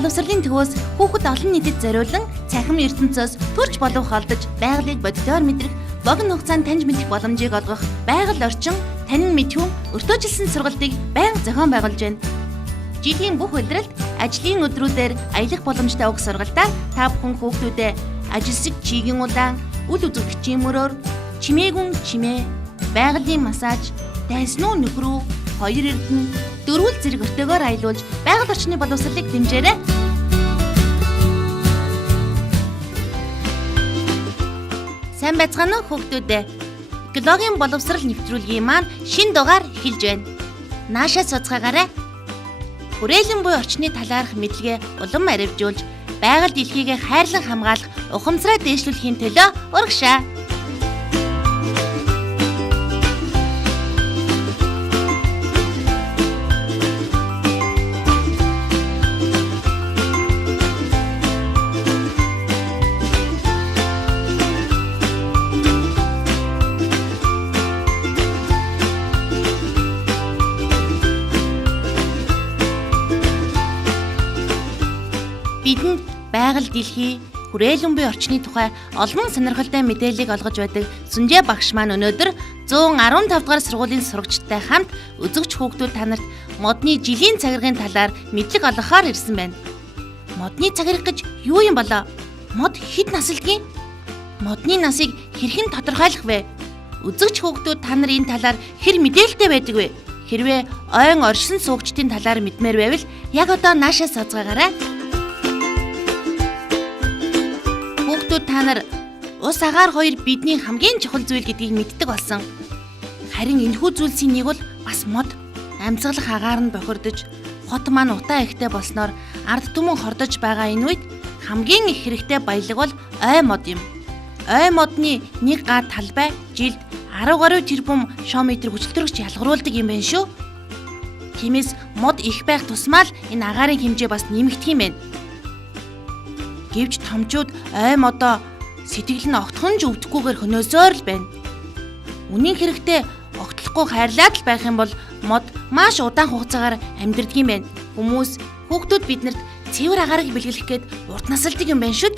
боловсролын төвөөс хүүхэд олон нийтэд зориулан цахим ертөнцөөс төрж болов холдож байгалыг бодитоор мэдрэх богино хугацаанд таньж мэдэх боломжийг олгох байгаль орчин танин мэдхүүн өртөөжилсөн сургалтыг байнга зохион байгуулж байна. Жилийн бүх улиралд ажлын өдрүүдээр аялах боломжтой уг сургалтаар та бүхэн хүүхдүүдэд ажилсаг чигийн улаан, үл үзэгдэгчийн мөрөөр, чимээгүн чимээ, байгалийн массаж, дайснуу нөхрөө, хоёр эрдэнэ, дөрвөл зэрэг өртөөгөөр аялуулж байгаль орчны боловсролыг дэмжээрэй. Сайн байцгаана уу хүүхдүүдээ. Экологийн боловсрол нэвтрүүлгийн маань шинэ дугаар эхэлж байна. Наашаа суцгаагаарай. Хүрээлэн буй орчны талаарх мэдлэгээ улам аривжуулж, байгаль дэлхийг хайрлан хамгаалах ухамсараа дээшлүүлэхийн төлөө урагшаа. Бидэнд байгаль дэлхий, хүрээлэн буй орчны тухай олон сонирхолтой мэдээллийг олгож байдаг Сүнжээ багш маань өнөөдөр 115 дугаар сургуулийн сурагчдтай хамт үзэгч хүүхдүүд танарт модны жилийн цагиргын талаар мэдлэг олгохоор ирсэн байна. Модны цагирга гэж юу юм болоо? Мод хэд насалдгийн? Модны насыг хэрхэн тодорхойлох вэ? Үзэгч хүүхдүүд та нар энэ талаар хэр мэдээлэлтэй байдаг вэ? Хэрвээ ойн оршин суугчдын талаар мэдмээр байвал яг одоо наашаа суцгаагаарай. Хүүхдүүд та нар ус агаар хоёр бидний хамгийн чухал зүйл гэдгийг мэддэг болсон. Харин энэхүү зүйлсийн нэг бол бас мод. Амьсгалах агаар нь бохирдож, хот маань утаа ихтэй болсноор ард түмэн хордож байгаа энэ үед хамгийн их хэрэгтэй баялаг бол ой мод юм. Ой модны нэг га талбай жилд 10 гаруй тэрбум шометр хүчилтөрөгч ялгаруулдаг юм байна шүү. Тиймээс мод их байх тусмаа л энэ агаарын хэмжээ бас нэмэгдэх юм байна. Гэвч томчууд ой модоо сэтгэл нь огтхонж өвдөхгүйгээр хөнөөсөөр л байна. Үнийн хэрэгтэй огтлохгүй хайрлаад л байх юм бол мод маш удаан хугацаагаар амьдардаг юм байна. Хүмүүс хүүхдүүд биднэрт цэвэр агаарыг бэлгэлэх гээд урт насалдаг юм байна шүү.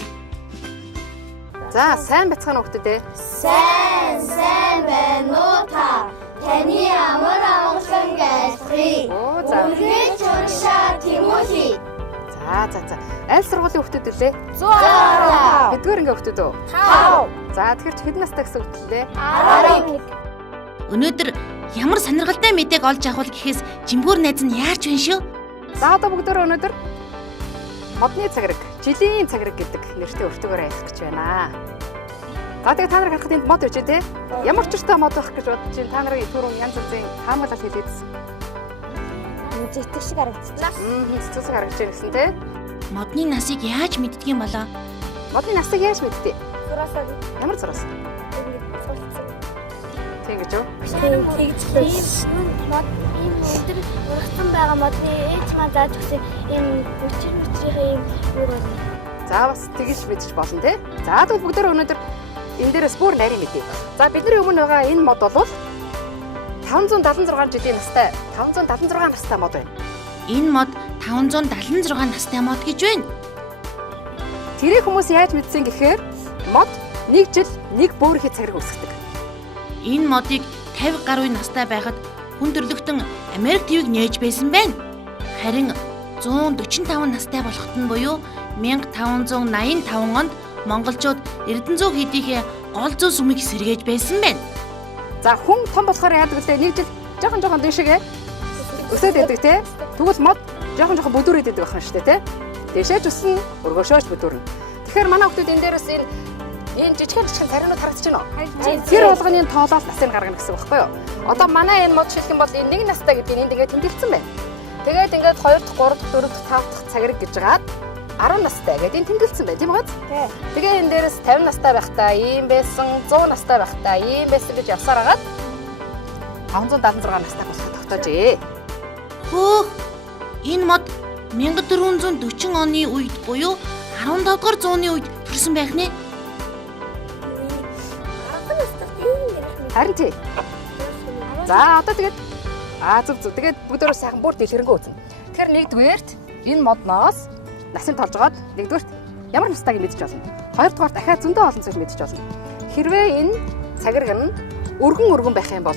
За, сайн бацгаана хүүхдүүдээ. Сайн байна уу та? Таны амар амгалан айлтгий. Үнэхээр чуршаа Тимоти. За. Аль сургуулийн хүүхдүүд үлээ? 100. Хэдгээр ингээ хүүхдүүд үү? 5. За, тэгэхээр чи хэд настай гэсэн хүүхдүүд лээ? 11. Өнөөдөр ямар сонирхолтой мэдээг олж авах гэхээс жимгүүр найз нь яарч байна шүү. За, одоо бүгдөө өнөөдөр модны цагираг, жилийн цагираг гэдэг нэртэй өртөгөөр аялах гэж байна. За, тэгээ та нар харахад энд мод өчөө те? Ямар ч өртөө мод байх гэж бодож чинь та нарын түрүүн янз бүрийн хаамгаалал хийлээдсэн. Зэтг шиг харагдчихлаа. Зэтг шиг харагдаж байна гэсэн те? Модны насыг яаж мэддэг юм болоо? Модны насыг яаж мэдтээ? Зураасаа. Ямар зураас? Тэг гэж үү? Тэгж мод ийм өдөр урагтан байгаа модны ээж маань зааж өгсөн ийм өчрийн ийм юу байна. За бас тэгж мэдчих болно те. За тэгвэл бүгдээ өнөөдөр энэ дээрээс бүр нарийн мэдээ. За бидний өмнө байгаа энэ мод бол 576 жилийн настай 576 настай мод байна. Энэ мод 576 настай мод гэж байна. Тэрийг хүмүүс яаж мэдсэн гэхээр мод 1 жил 1 бөөрийнхээ цагираг үүсгэдэг. Энэ модыг 50 гаруй настай байхад хүн төрлөختөн Америк твийг нээж байсан байна. Харин 145 настай болоход нь буюу 1585 онд монголчууд Эрдэнэзүү хийдийнхээ гол зүүн сүмийг сэргээж байсан байна. За хүн том болохоор яадаг вэ? 1 жил жоохон дэшегээ өсөд байдаг те. Тэгвэл мод жоохон бүдүүрээд байдаг байна шүү дээ те. Дэшээж өснө, өргөшөөж бүдүүрнэ. Тэгэхээр манай хүмүүс энэ дээрээс энэ жижигхэн царинууд харагдаж байна уу? Тэр болгоны тоолоос насыг гаргана гэсэн үг байхгүй юу? Одоо манай энэ мод шилхэн бол энэ 1 настай гэдгийг энд ингээд тэмдэглэсэн байна. Тэгээд ингээд 2 дахь, 3 дахь, 4 дахь, 5 дахь цагираг гэж жагаад 10 настай гэдэг энэ тэмдэглэсэн байна тийм үү? Тэгээ энэ дээрээс 50 настай байхдаа ийм байсан, 100 настай байхдаа ийм байсан гэж явсаар хагаад 576 настай болоход тогтоожээ. Хөөх! Энэ мод 1440 оны үед буюу 15 дугаар зууны үед төрсэн байх нэ. Харин тий. За одоо тэгээд зөв. Тэгээд бүгдөө сайхан бүр дэлгэрэнгүй үзнэ. Тэгэхээр нэгдүгээрт энэ модноос насыг толж аваад нэгдүгürt ямар настайг мэдэж болно. Хоёрдугаар дахиад зөндөө олон зүйл мэдэж болно. Хэрвээ энэ цагираг нь өргөн байх юм бол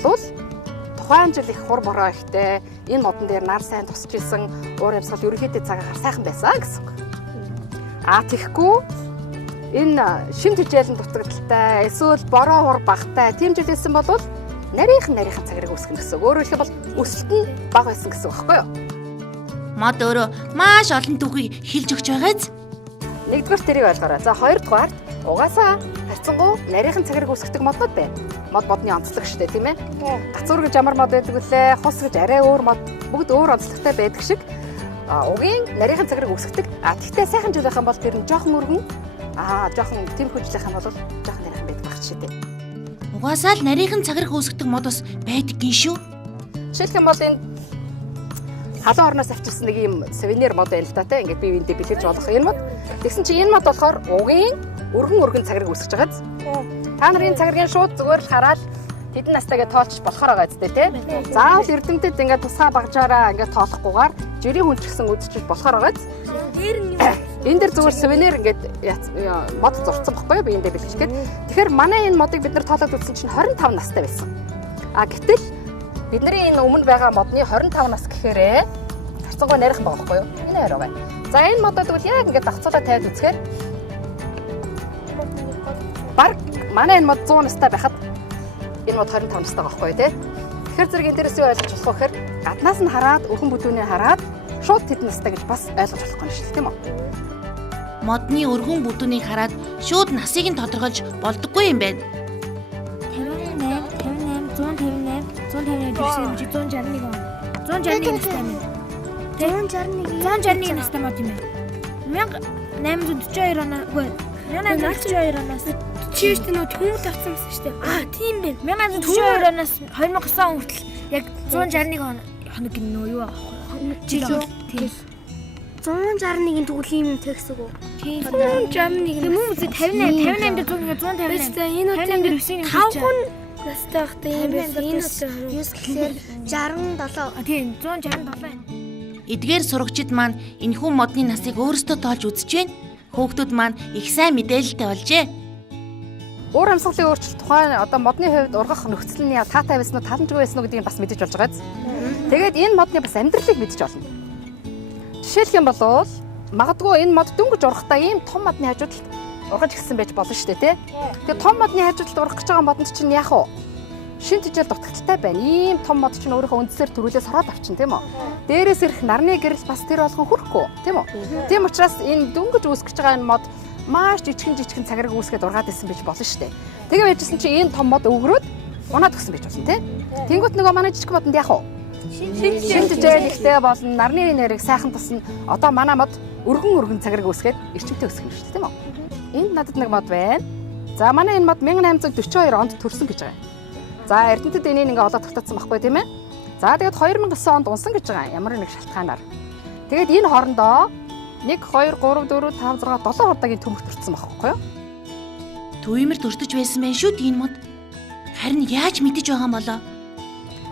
тухайн жил их хур бороо ихтэй энэ модон дээр нар сайн тусч исэн уур амьсгал ерөнхийдөө цагаагаар сайхан байсан гэсэн үг. Тэгэхгүй энэ шим тижээлэн дутагдaltaй эсвэл бороо хур багтай тийм жил байсан бол нарийнхан цагираг үүсгэх гэсэн. Өөрөөр хэлбэл өсөлт нь бага байсан гэсэн үг байхгүй юу? Мод өөрөө маш олон түүхийг хэлж өгч байгааз. Нэгдүгээр тэрийг ойлгоорой. За хоёрдугаар угаасаа харьцангуй нарийнхан цагираг үүсгдэг моднод байна. Модны онцлог шүү дээ, тийм ээ. Гацуур гэж ямар мод байдаг вүлээ? Хус гэж арай өөр мод бүгд өөр онцлогтой байдаг шиг угийн нарийнхан цагираг үүсгдэг. Тэгтээ сайхан жил байх юм бол тэр нь жоохон өргөн жоохон тэмхүү жил байх юм бол жоохон нарийнхан байдаг байх шүү дээ. Угаасаа л нарийнхан цагираг үүсгдэг мод бас байдаг гин шүү. Жишээлх юм бол энэ халуун орноос авчирсан нэг юм сувенир мод байна л да те. Ингээд бие биендээ бэлгэж болох энэ мод. Тэгсэн чинь энэ мод болохоор угийн өргөн цагираг үүсгэж байгааз. Та нар энэ цагиргийн шууд зүгээр л хараад хэдэн настайгээ тоолчих болохоор байгаа зү те. Заавал эрдэмтэд ингээд тусгай багжаараа ингээд тоолохгүйгээр жирийн хүн ч гэсэн үзчих болохоор байгаа зү. Энэ дэр зүгээр сувенир ингээд мод зурцсан баггүй би эндээ бэлгэлгээд. Тэгэхээр манай энэ модыг бид нар тоолоод үзсэн чинь 25 настай байсан. Гэтэл бидний энэ өмнө байгаа модны 25 нас гэхээрээ харьцангуй нарийнхан байгаа байхгүй юу? Энэ хоёр байгаа. За энэ модод бол яг ингээд давцуулаад тавиад үзэхээр баг манай энэ мод 100 настай байхад энэ мод 25 настай байгаа байхгүй юу те? Тэгэхээр зэрэг энэ дээрээс юу ойлгож болох вэ гэхээр гаднаас нь хараад өхөн бүдүүнээ хараад шууд тэдэн настай гэж бас ойлгож болох юм шиг тийм үү? Модны өргөн бүдүүнийг хараад шууд насыг нь тодорхойлж болдоггүй юм байна. 161 он. 161 настай юм. 161 настай мод юм байна. 1842 оноо. Үгүй 1842 оноос чи юу ч нөө төмөд авсан гэсэн шүү дээ. Тийм байна. 1842 оноос 2009 он хүртэл яг 161 хоног гин нөө юу аахгүй. Жил. Тийм. 161-ийн тэгвэл юм текст үг үү? Тийм. 161. Тийм үү? 58 дээр 158. Энэ үеийн 5 хүн настай байхдаа юм байна. Энэ юус гэхээр 67. Тийм 167 байна. Эдгээр сурагчид маань энэхүү модны насыг өөрсдөө тоолж үзэж байна. Хүүхдүүд маань их сайн мэдээлэлтэй болжээ. Уур амьсгалын өөрчлөлт тухайн одоо модны хувьд ургах нөхцөл нь таатай байсан уу, таламжгүй байсан уу гэдгийг бас мэдэж болж байгаа биз. Тэгээд энэ модны бас амьдралыг мэдэж олно. Жишээлх юм бол магадгүй энэ мод дөнгөж ургахдаа ийм том модны хажуудалд ургаж гисэн байж болно шүү дээ, тий. Тэгээд том модны хажуудалд ургах гэж байгаа модонд чинь яах вэ? Шин тижэл дутагдaltaй байна. Ийм том мод чинь өөрийнхөө үндсээр төрүүлээс хороод авчин, тийм үү? Дээрээс ирэх нарны гэрэл бас тэр болгон хүрэхгүй, тийм үү? Тийм учраас энэ дөнгөж үүсгэж байгаа энэ мод маш жижигхэн цагираг үүсгээд ургаад исэн байж болно шүү дээ. Тэгээ байжсэн чинь энэ том мод өвгрөөд унаад өгсөн байж болно, тий? Тэнгүүт нөгөө манай жижиг модонд яах вэ? Шин тижэл ихтэй болно. Нарны нэрийг сайхан тусна. Одоо манай мод өргөн цагираг үүсгээд эрчимтэй өсгөх юм шүү дээ, тийм үү? Энд надад нэг мод байна. За манай энэ мод 1842 онд төрсөн гэж байгаа. За эрдэмтэд энийг ингээ олоод тогтоцсон байхгүй тийм ээ. За тэгээд 2009 онд унсан гэж байгаа ямар нэг шалтгаанаар. Тэгээд энэ хоорондоо 1 2 3 4 5 6 7 хурдагийн төмөр төрсөн байхгүй юу? Төвөмөр төртөж байсан байх шүү дээ энэ мод. Харин яаж мэдэж байгаа юм болоо?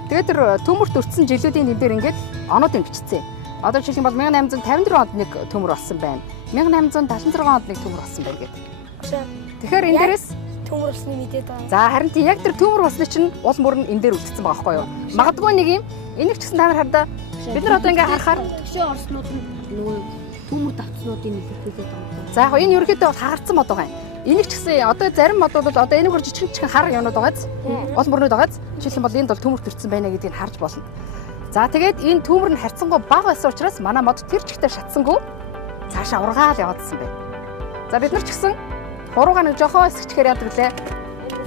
Тэгээд тэр төмөр төрсэн жилүүдийн нэр дээр ингээд оноод бичсэн. Одоо жишээ нь бол 1854 онд нэг төмөр болсон байна. 1876 онд нэг төмөр болсон байна гэдэг. Тэгэхээр энэ дээрээс төмөр болсны мэдээд байгаа. За харин тийм яг тэр төмөр болсны чинь уул мөрн энэ дээр үлдсэн байгаа байхгүй юу? Магадгүй нэг юм энийг ч гэсэн та нар хардаа бид нар одоо ингээ харахаар төшөө орснууд нь нөгөө төмөр давцнуудын илэрхийлээд байгаа. За яг энэ ерөөхдөө хагарцсан мод байгаа юм. Энийг ч гэсэн одоо зарим мод бол одоо энийг хөр жижигхэн хар юмнууд байгааз уул мөрнүүд байгааз жишээлбэл бол энд бол төмөр төрсэн байна гэдгийг харж болно. За тэгээд энэ төмөр нь харьцангуй бага байсан учраас манай мод тэр чигтээ шатсангүй цаашаа ургаал яваадсан байна. За бид нар ч гэсэн хуруугаа нэг жоохон эсгчгээр яадаг лээ.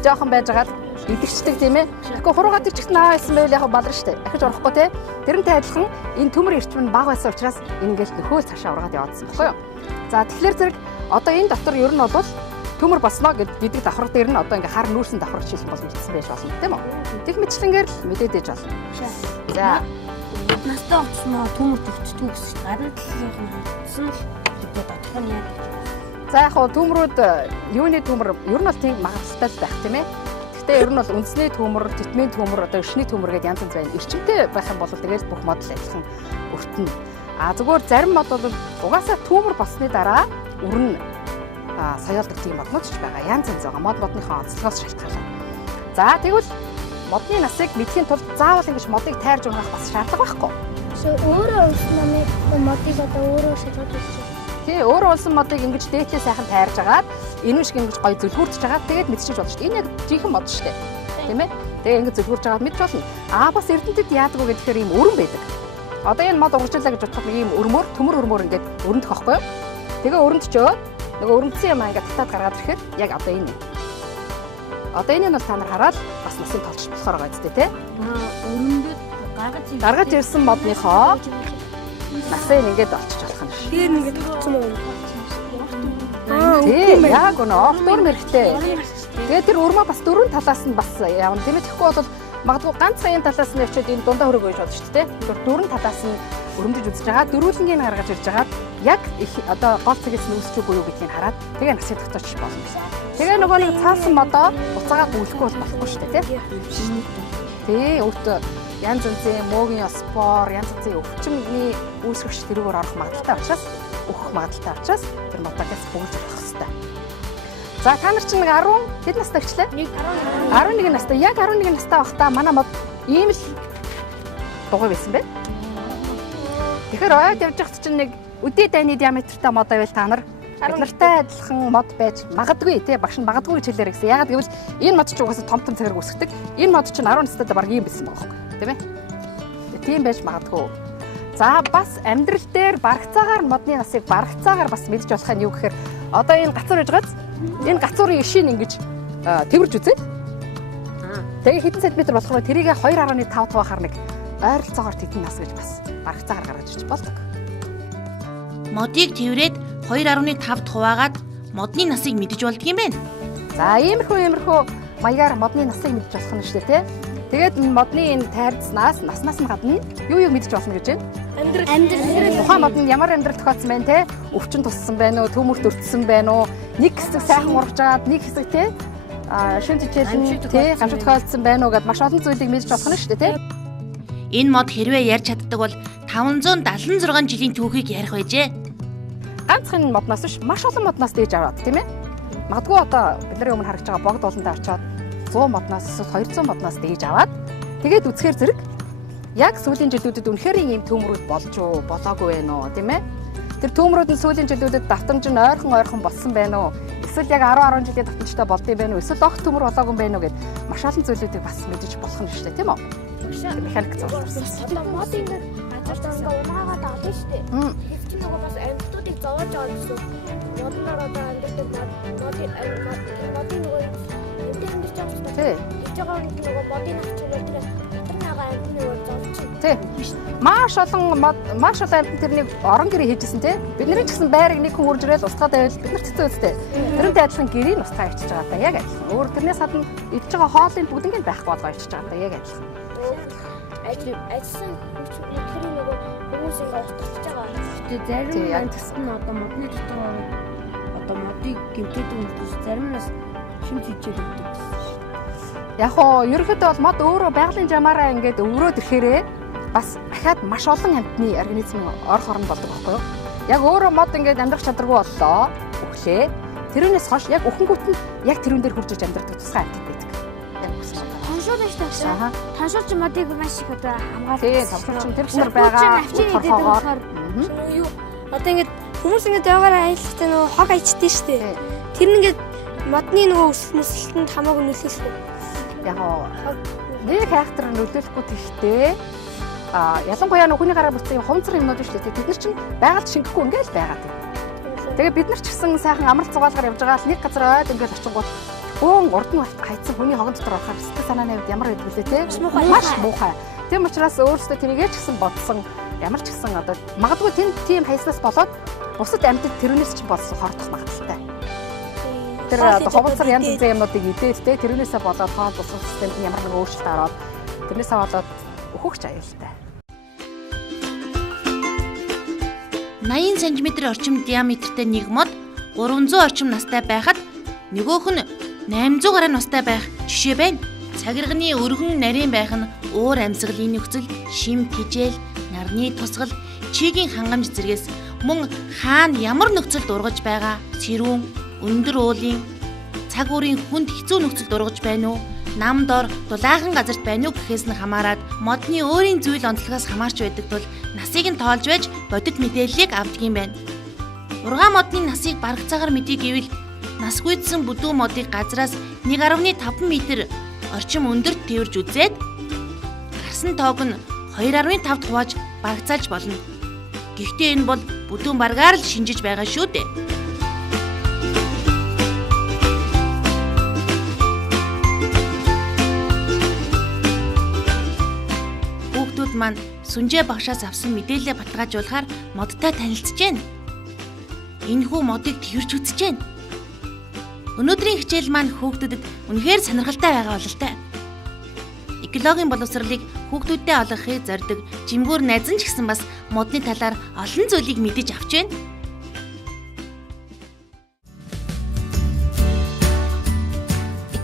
Жоохон байж байгаа идэгчдэг тийм ээ. Тэгэхгүй хуруугаа тэр чигт наваа байсан байл яг балар штэ. Ахиж орохгүй те. Тэрнтэй адилхан энэ төмөр эрчим нь бага байсан учраас ингээд нөхөөл цаашаа ургаад яваадсан баггүй юу? За тэгэхээр зэрэг одоо энэ дотор ер нь бол төмөр босноо гэдэг давхар дээр нь одоо ингээ хар нүүрсэн давхар жишээлбэл бол үлдсэн байж болно тийм үү? Тэг мэтлэнгээр л мэдээд ээж болно. За настай очсноо төмөр төгчдөг гэсэн чинь гадна талынх нь хандсан л одоо дотор нь яг. За яг хоо төмрүүд юуны төмөр ер нь бол тийм магадлалтай байх тийм ээ. Гэхдээ ер нь бол үндэсний төмөр, титмийн төмөр, одоо өшний төмөр гэдэг янз янз байна. Эрчимтэй байх юм бол тэгээд бүх модал адилхан өртөнө. Зүгээр зарим мод бол угаасаа түүмэр болсны дараа өрн соёолдог тийм моднууд ч байгаа. Янз янз байгаа. Модныхоо онцлогоос шалтгаалаад. За тэгвэл модны насыг мэдхийн тулд заавал ингэж модыг тайрж унах бас шаардлага байхгүй. Өөрөө улсын модыг одоо өөрөө шалгаж үзэж байна. Тий, өөрөө улсын модыг ингэж дээдлээ сайхан тайрж агаад энэ шиг ингэж гоё зөвлгүүрдэж агаад тэгээд мэдчихэж болно шүү дээ. Энэ яг жинхэнэ мод шүү дээ. Тийм ээ? Тэгээ ингэж зөвлгүүрж агаад мэдж болно. Бас эрдэнэтэд яадаг вэ гэхээр ийм өрөн байдаг. Одоо энэ мод урагшлаа гэж бодоход нэг ийм өрмөр, төмөр өрмөр ингэж өрөндөх байхгүй юу? Тэгээ өрөндчөөд нөгөө өрөндсөн юм ингээд татаад гаргаад ирэхэд яг одоо энэ. Одоо энэ нь бол та нар хараад бас насын толч болохоор байгаа зү тий. Өрөндөд гаргаж ирсэн модныхоо насыг ингээд олчиж болох юм шиг. дээр нэгээд тавцсан уу? Тий, яг өнөө октор мэрхтэй. Тэгээ тэр өрмөө бас дөрвөн талаас нь бас явна. Тийм ээ тэгэхгүй бол магадгүй ганц саяын талаас нь явчихад энэ дундаа хөрөг гэж бодож шүү дээ. Тэр дөрвөн талаас нь өрөмдөж үзэж байгаа. Дөрвөлнгийн гаргаж ирж байгаа. Яг одоо гол цэгээс нь үсч үгүй юу гэдгийг хараад тэгээ насыг тогтооч болно. Тэгээ нөгөө нэг цаасан модоо буцаагаа гүйлэхгүй бол болохгүй шүү дээ тий. Тий, өөртөө янз янзын мөөгийн спор, янз янзын өвчмөний үүсгэгч тэрүүгээр орох магадaltaй учраас өгөх магадaltaй учраас тэр модоогоос бүгд зөрөх хэрэгтэй. За та нар чинь нэг 10 хэд настай гэчлээ? 11 настай. Яг 11 настай байхдаа манай мод ийм л дугуй байсан бэ? Тэгэхээр ойд явж байхад чинь нэг үдээ дайны диаметртай мод байвал та нар бид нартай адилхан мод байж магадгүй тий багш нь магадгүй гэж хэлээр гэсэн. Ягаад гэвэл энэ мод ч угаасаа том том цагаар үсгдэг. Энэ мод чинь 10 настайдаа баг ийм байсан байгаа байхгүй тийм ээ. Тийм байж магадгүй. За бас амьдрал дээр барагцаагаар модны насыг барагцаагаар бас мэдж болох нь юу гэхээр одоо энэ гацуур гэж гац энэ гацуурын ишийг ингэж тэрвэрж үзээд тэгээ хэдэн сантиметр болох вэ? Тэрийг 2.5 тавахаар нэг ойролцоогоор тэдэн нас гэж бас барагцаагаар гаргаж ирж болдог. Модыг тэрврээд 2.5 хуваагаад модны насыг мэдэж болдго юм байна. За иймэрхүү маягаар модны насыг мэдж болох нь шүү дээ тий. Тэгээд модны энэ тайрцнаас наснаас нь гадна юу мэдж болно гэж байна? Амьдрал. Тухайн модны ямар амьдрал тохиолдсон байна те? Өвчин туссан байна уу? Төмөрт өртсөн байна уу? Нэг хэсэг сайхан ургаж агаад нэг хэсэг те шин тижэл те гамшиг тохиолдсон байна уу гэд маш олон зүйлийг мэдж болох нь шүү дээ те. Энэ мод хэрвээ ярьж чаддаг бол 576 жилийн түүхийг ярих байжээ. Ганцхан модноос биш маш олон модноос дээж аваад тийм ээ. Магадгүй одоо бидний өмнө харагдж байгаа богд болондоо очиод 100 модноос эсвэл 200 модноос дээж аваад тэгээд үцхээр зэрэг яг сүүлийн жилүүдэд үнэхээр ийм төмрүүд болж уу болоогүй байна уу тийм ээ. Тэр төмрүүд нь сүүлийн жилүүдэд давтамж нь ойрхон болсон байна уу? Эсвэл яг 10 жилийн давтамжтай болдсон байна уу? Эсвэл огт төмөр болоогүй байна уу гэд маш олон зүйлүүдийг бас мэдэж болох нь шүү дээ тийм үү? Механик зовлон. Одоо мод ингэ ажуултаа унаагаад авдаг шүү дээ. Хэвчээ нөгөө бас амьтдуудыг зовоож байгаа гэсэн. Модноор одоо амьддаг модын нөгөө энэ амьдч байгаа шүү дээ. Хийж байгаа нөгөө модын авчирал тэр наага амьд нөгөө зовчих. Тий. Маш олон амьд тэрнийг орон гэрээ хийжсэн тий. Бидний ч гэсэн байрыг нэг хүн үрж ирээд устгаад байвал бид нар цэцэн үстэй. Тэрнтэй адилхан гэрийг устгаа ичиж байгаа та яг адилхан. Өөр тэрнээс гадна идж байгаа хоолыг бүгднийг байхгүй болгоо ичиж байгаа та яг адилхан. Ажсан хүчний нөгөө хүмүүс ингэ устгаж байгаа. Тэгээ зарим амьтс нь одоо модны дотор одоо модыг гэмтээдэг хүмүүс зарим нас шимж хичээл өгдөг гэсэн шүү дээ. Яг хоо ерөнхийдөө бол мод өөрөө байгалийн жамаараа ингээд өврөөд ирэхээрээ бас дахиад маш олон амьтны организм орох орон болдог байхгүй юу? Яг өөрөө мод ингээд амьдрах чадваргүй боллоо. Өглөө. Тэрүүнээс хойш яг өхөнгүүт нь яг тэрүүн дээр хурж амьдардаг тусгай амьтад байдаг. Яг үсэн мод. Таншуул байж тагшаа. Таншуулч модыг маш их одоо хамгаалдаг. Тий, тавчууч тэр хүмүүс байгаа. Болохоор юу одоо ингээд хүмүүс ингээд яваараа аялалтай нөгөө хог аячдээ штэ. Тэр нь ингээд модны нөгөө өсөлтөнд хамаагүй нөлөөлсөн. Яг нэг фактор нөлөөлөхгүй тэгтээ ялангуяа нүхний гараа бүтсэн хумцар юмнууд шүү дээ. Бид нар чинь байгаль шингэхгүй ингээл байгаад. Тэгээ бид нар ч гэсэн сайхан амралт цугаалгаар явж байгаа л нэг газар ойд ингээл очингууд бөөн урд нь хайцсан хүний хогон дотор орохоор сэтгэл санааны хувьд ямар байдаг вэ те? Маш муухай. Тийм учраас өөрөөсөө тэрийгээ ч гэсэн бодсон ямар ч гэсэн одоо магадгүй тийм хайснаас болоод бусад амьтад тэрнээс ч болсон хордох магадaltaй. Тэр одоо ховцор янз бүрийн юмнуудыг идээд те тэрнээсээ болоод хоол бусад системд ямар нэг өөрчлөлт ороод тэрнээсээ болоод өөхөгч аюултай. 80 см орчим диаметртэй нэг мод 300 орчим настай байхад нөгөөх нь 800 гаруй настай байх жишээ байна. Цагирганы өргөн нарийн байх нь уур амьсгалын нөхцөл, шим тижэл, нарны тусгал, чигийн хангамж зэргээс мөн хаана ямар нөхцөлд ургаж байгаа, сэрүүн, өндөр уулын, цаг үеийн хүнд хэцүү нөхцөлд ургаж байна уу, нам дор дулаахан газарт байна уу гэхээс нь хамаарат модны өөрийн зүйл онцлогоос хамаарч байдаг тул насыг нь тоолж байж бодит мэдээллийг авдаг юм байна. Ургаан модны насыг бараг цагаар мэдээ гэвэл нас гүйдсэн бүдүүн модыг газраас 1.5 м орчим өндөрт тэрж үзээд гарсан тоог нь 2.5-д хувааж багцаалж болно. Гэхдээ энэ бол бүдүүн баргаар л шинжиж байгаа шүү дээ. Хүүхдүүд маань Сүнжээ багшаас авсан мэдээлэлээ баталгаажуулахаар модтой танилцж байна. Энэхүү модыг тэрж үзэж байна. Өнөөдрийн хичээл маань хүүхдүүдэд үнэхээр сонирхолтой байгаа бололтой. Экологийн боловсролыг хүүхдүүдэд олгохыг зорддог Жимгүүр найз нь ч гэсэн бас модны талаар олон зүйлийг мэдэж авч байна.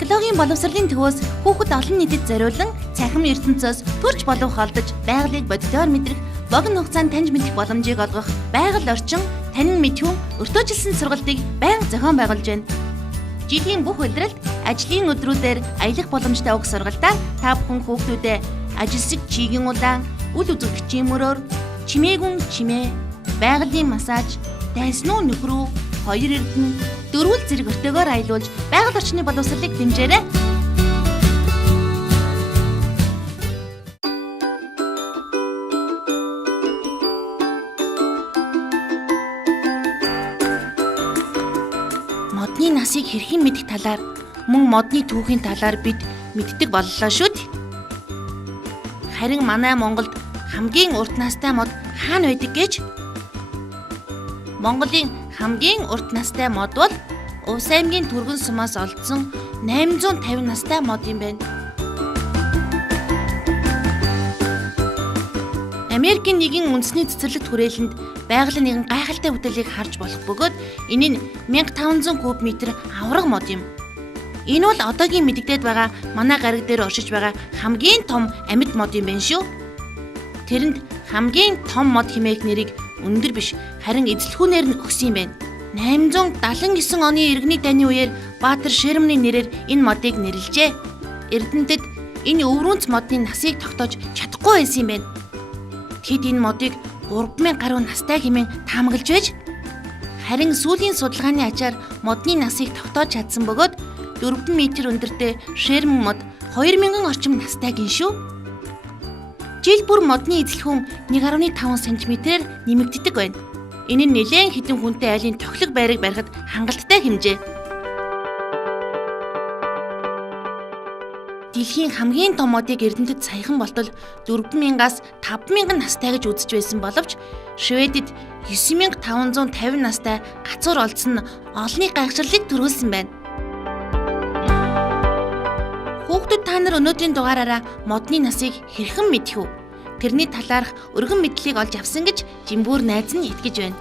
Экологийн боловсролын төвөөс хүүхэд олон нийтэд зориулан цахим ертөнцөөс төрж болов холдож байгалыг бодитоор мэдрэх, богино хугацаанд таньж мэдэх боломжийг олгох байгаль орчин танин мэдхүүн өртөөжилсөн сургалтыг байнга зохион байгуулж байна. Жилийн бүх улиралд ажлын өдрүүдээр аялах боломжтой уг сургалтаар та бүхэн хүүхдүүдэд ажилсаг чигийн улаан, үл үзэгдэгчийн мөрөөр, чимээгүн чимээ, байгалийн массаж, дайснуу нөхрөө, хоёр эрдэнэ, дөрвөл зэрэг өртөөгөөр аялуулж байгаль орчны боловсролыг дэмжээрэй. Модны насыг хэрхэн мэдэх талаар, мөн модны түүхийн талаар бид мэддэг боллоо шүү дээ. Харин манай Монголд хамгийн урт настай мод хаана байдаг гэж? Монголын хамгийн урт настай мод бол Увс аймгийн Түргэн сумаас олдсон 850 настай мод юм байна. Америкийн нэгэн үндэсний цэцэрлэгт хүрээлэнд байгалийн нэгэн гайхалтай бүтээлийг харж болох бөгөөд энэ нь 1500 куб метр авраг мод юм. Энэ бол одоогийн мэдэгдээд байгаа манай гариг дээр оршиж байгаа хамгийн том амьд мод юм байна шүү. Тэрэнд хамгийн том мод хэмээх нэрийг өндөр биш, харин эзлэхүүнээр нь өгсөн юм байна. 879 оны иргэний дайны үеэр Баатар Ширмний нэрээр энэ модыг нэрлэжээ. Эрдэнэтэд энэ өврүүнц модны насыг тогтоож чадахгүй байсан юм байна. Тэд энэ модыг 3000 гаруй настай хэмээн таамаглаж байж, харин сүүлийн судалгааны ачаар модны насыг тогтоож чадсан бөгөөд 4 м өндөртэй Ширм мод 2000 орчим настай гин шүү. Жил бүр модны эзлэхүүн 1.5 см-ээр нэмэгддэг байна. Энэ нь нэлээд хэдэн хүнтэй айлын тохилог байрыг барихад хангалттай хэмжээ. Дэлхийн хамгийн том модыг Эрдэнэтэд саяхан болтол 4000-аас 5000 настай гэж үзэж байсан боловч Шведэд 9550 настай гацуур олдсон нь олонний гайхширлыг төрүүлсэн байна. Хүүхдүүд та нар өнөөдрийн дугаараараа модны насыг хэрхэн мэдэх вэ? Тэрний талаарх өргөн мэдлийг олж авсан гэж Жимгүүр найз нь итгэж байна.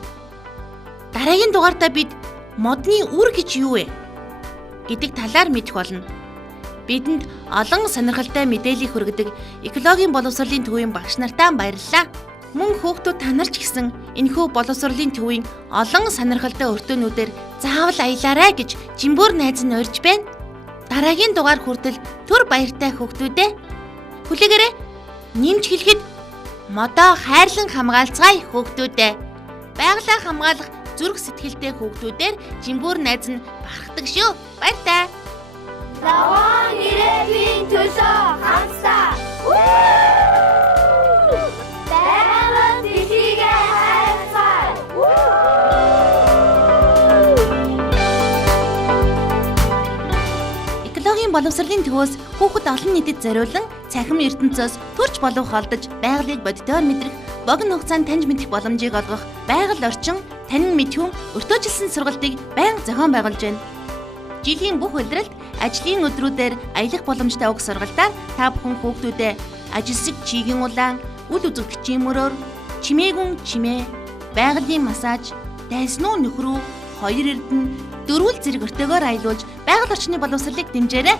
Дараагийн дугаартаа бид модны үр гэж юу вэ гэдэг талаар мэдэх болно. Бидэнд олон сонирхолтой мэдээлэл хүргэдэг экологийн боловсролын төвийн багш нартаа баярлалаа. Мөн хүүхдүүд та нар ч гэсэн энэхүү боловсролын төвийн олон сонирхолтой өртөөнүүдээр заавал аялаарай гэж Жимгүүр найз нь урьж байна. Дараагийн дугаар хүртэл түр баяртай хүүхдүүдээ. Хүлээгээрэй. Нэмж хэлэхэд модоо хайрлан хамгаалцгаая хүүхдүүдээ. Байгалаа хамгаалах зүрх сэтгэлтэй хүүхдүүдээр Жимгүүр найз нь бахархдаг шүү. Баяртай. Лаван ирээдүйн төлөө хамсаа. Байгаль дэлхийгээ хайрлцгаая. Экологийн боловсролын төвөөс хүүхэд олон нийтэд зориулан цахим ертөнцөөс төрж болов холдож байгалыг бодитоор мэдрэх, богино хугацаанд таньж мэдэх боломжийг олгох байгаль орчин танин мэдхүүн өртөөжилсөн сургалтыг байнга зохион байгуулж байна. Жилийн бүх улиралд ажлын өдрүүдээр аялах боломжтой уг сургалтаар та бүхэн хүүхдүүдэд ажилсаг чигийн улаан, үл үзэгдэгчийн мөрөөр, чимээгүн чимээ, байгалийн массаж, дайснуу нөхрөө, хоёр эрдэнэ, дөрвөл зэрэг өртөөгөөр аялуулж байгаль орчны боловсролыг дэмжээрэй.